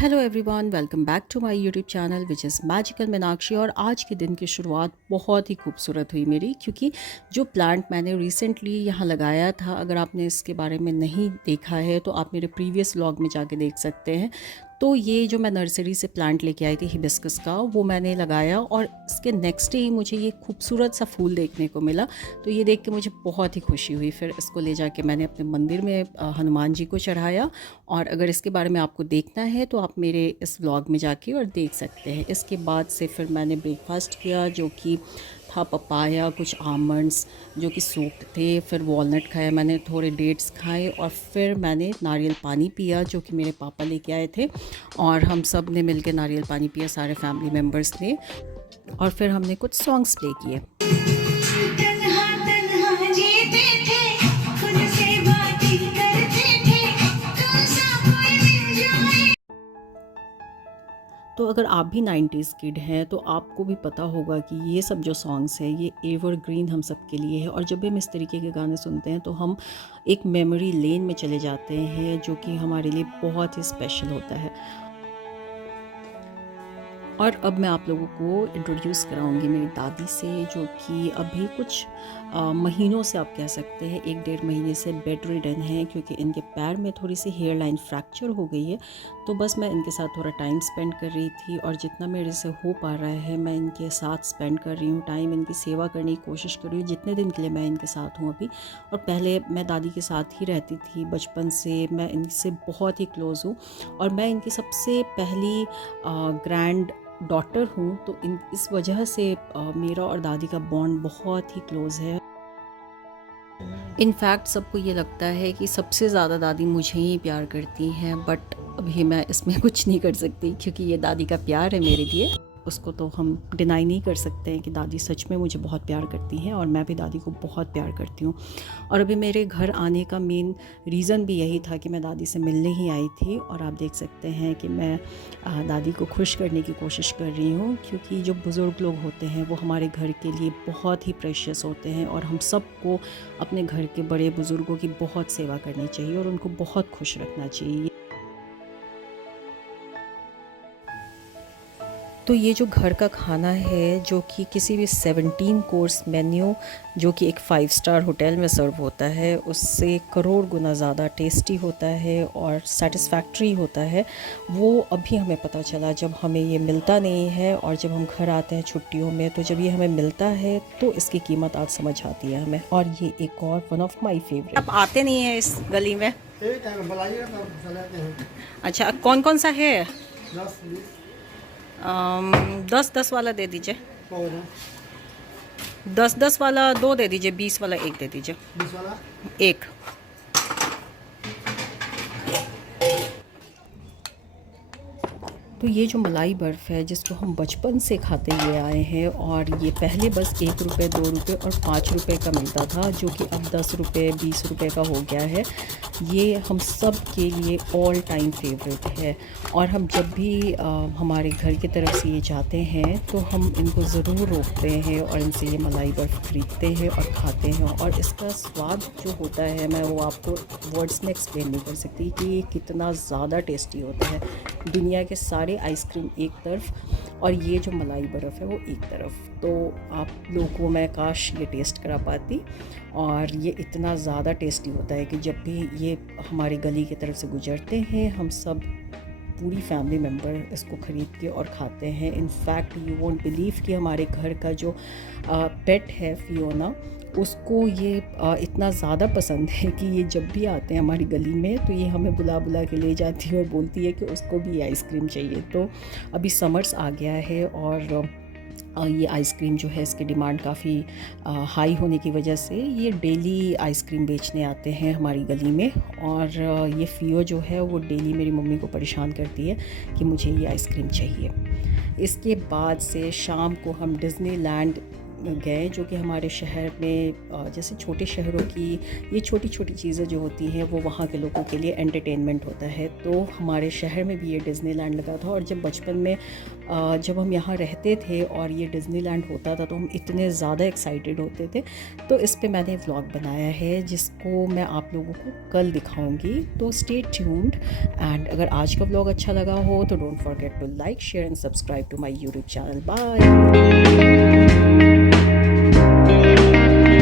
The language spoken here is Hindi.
Hello everyone, welcome back to my YouTube channel which is magical Meenakshi. और आज के दिन की शुरुआत बहुत ही खूबसूरत हुई मेरी, क्योंकि जो प्लांट मैंने रिसेंटली यहाँ लगाया था, अगर आपने इसके बारे में नहीं देखा है तो आप मेरे प्रीवियस व्लॉग में जाके देख सकते हैं। तो ये जो मैं नर्सरी से प्लांट लेके आई थी हिबिस्कस का, वो मैंने लगाया और इसके नेक्स्ट डे ही मुझे ये खूबसूरत सा फूल देखने को मिला। तो ये देख के मुझे बहुत ही खुशी हुई। फिर इसको ले जाके मैंने अपने मंदिर में हनुमान जी को चढ़ाया। और अगर इसके बारे में आपको देखना है तो आप मेरे इस व्लॉग में जाके और देख सकते हैं। इसके बाद से फिर मैंने ब्रेकफास्ट किया, जो कि था पपाया, कुछ आमंड्स जो कि सूप्ड थे, फिर वॉलनट खाया मैंने, थोड़े डेट्स खाए और फिर मैंने नारियल पानी पिया जो कि मेरे पापा लेके आए थे। और हम सब ने मिलकर नारियल पानी पिया, सारे फैमिली मेम्बर्स ने। और फिर हमने कुछ सॉन्ग्स प्ले किए। तो अगर आप भी 90s किड हैं तो आपको भी पता होगा कि ये सब जो सॉन्ग्स हैं ये एवरग्रीन हम सब के लिए है। और जब भी हम इस तरीके के गाने सुनते हैं तो हम एक मेमोरी लेन में चले जाते हैं, जो कि हमारे लिए बहुत ही स्पेशल होता है। और अब मैं आप लोगों को इंट्रोड्यूस कराऊंगी मेरी दादी से, जो कि अभी कुछ महीनों से आप कह सकते हैं 1-1.5 महीने से बेड रिडन है, क्योंकि इनके पैर में थोड़ी सी हेयर लाइन फ्रैक्चर हो गई है। तो बस मैं इनके साथ थोड़ा टाइम स्पेंड कर रही थी और जितना मेरे से हो पा रहा है मैं इनके साथ स्पेंड कर रही हूँ टाइम, इनकी सेवा करने की कोशिश कर रही हूँ जितने दिन के लिए मैं इनके साथ हूँ अभी। और पहले मैं दादी के साथ ही रहती थी, बचपन से मैं इनसे बहुत ही क्लोज़ हूँ और मैं इनकी सबसे पहली ग्रैंड डॉटर हूँ। तो इस वजह से मेरा और दादी का बॉन्ड बहुत ही क्लोज़ है। इनफैक्ट सबको ये लगता है कि सबसे ज़्यादा दादी मुझे ही प्यार करती हैं, बट अभी मैं इसमें कुछ नहीं कर सकती, क्योंकि ये दादी का प्यार है मेरे लिए। उसको तो हम डिनाई नहीं कर सकते हैं कि दादी सच में मुझे बहुत प्यार करती हैं और मैं भी दादी को बहुत प्यार करती हूँ। और अभी मेरे घर आने का मेन रीज़न भी यही था कि मैं दादी से मिलने ही आई थी। और आप देख सकते हैं कि मैं दादी को खुश करने की कोशिश कर रही हूँ, क्योंकि जो बुज़ुर्ग लोग होते हैं वो हमारे घर के लिए बहुत ही प्रेशियस होते हैं और हम सबको अपने घर के बड़े बुज़ुर्गों की बहुत सेवा करनी चाहिए और उनको बहुत खुश रखना चाहिए। तो ये जो घर का खाना है, जो कि किसी भी 17 कोर्स मेन्यू जो कि एक 5 स्टार होटल में सर्व होता है, उससे करोड़ गुना ज़्यादा टेस्टी होता है और सेटिस्फैक्ट्री होता है, वो अभी हमें पता चला जब हमें ये मिलता नहीं है। और जब हम घर आते हैं छुट्टियों में, तो जब ये हमें मिलता है तो इसकी कीमत आज समझ आती है हमें। और ये एक और वन ऑफ माई फेवरेट। आप आते नहीं हैं इस गली में? अच्छा, कौन कौन सा है? 10-10 वाला दे दीजिए। 10-10 वाला 2 दे दीजिए, 20 वाला 1 दे दीजिए। 20 वाला 1। तो ये जो मलाई बर्फ़ है, जिसको हम बचपन से खाते हुए आए हैं, और ये पहले बस 1 रुपये, 2 रुपये और 5 रुपये का मिलता था, जो कि अब 10 रुपये, 20 रुपये का हो गया है। ये हम सब के लिए ऑल टाइम फेवरेट है। और हम जब भी हमारे घर की तरफ से ये जाते हैं तो हम इनको ज़रूर रोकते हैं और इनसे ये मलाई बर्फ़ ख़रीदते हैं और खाते हैं। और इसका स्वाद जो होता है, मैं वो आपको वर्ड्स में एक्सप्लेन नहीं कर सकती कि ये कितना ज़्यादा टेस्टी होता है। दुनिया के सारे आइसक्रीम एक तरफ और ये जो मलाई बर्फ़ है वो एक तरफ। तो आप लोगों को मैं काश ये टेस्ट करा पाती। और ये इतना ज़्यादा टेस्टी होता है कि जब भी ये हमारी गली की तरफ से गुजरते हैं, हम सब पूरी फैमिली मेम्बर इसको ख़रीद के और खाते हैं। इनफैक्ट यू वोंट बिलीव कि हमारे घर का जो पेट है फियोना, उसको ये इतना ज़्यादा पसंद है कि ये जब भी आते हैं हमारी गली में तो ये हमें बुला बुला के ले जाती है और बोलती है कि उसको भी आइसक्रीम चाहिए। तो अभी समर्स आ गया है और ये आइसक्रीम जो है, इसकी डिमांड काफ़ी हाई होने की वजह से ये डेली आइसक्रीम बेचने आते हैं हमारी गली में। और ये फ़ियो जो है वो डेली मेरी मम्मी को परेशान करती है कि मुझे ये आइसक्रीम चाहिए। इसके बाद से शाम को हम डिज़नीलैंड गए जो कि हमारे शहर में जैसे छोटे शहरों की ये छोटी छोटी चीज़ें जो होती हैं वो वहाँ के लोगों के लिए एंटरटेनमेंट होता है। तो हमारे शहर में भी ये डिज़नीलैंड लगा था और जब बचपन में जब हम यहाँ रहते थे और ये डिज़नीलैंड होता था तो हम इतने ज़्यादा एक्साइटेड होते थे। तो इस पे मैंने व्लॉग बनाया है जिसको मैं आप लोगों को कल दिखाऊंगी। तो स्टे ट्यून्ड एंड अगर आज का व्लॉग अच्छा लगा हो तो don't forget to like share and subscribe to my YouTube channel. Bye.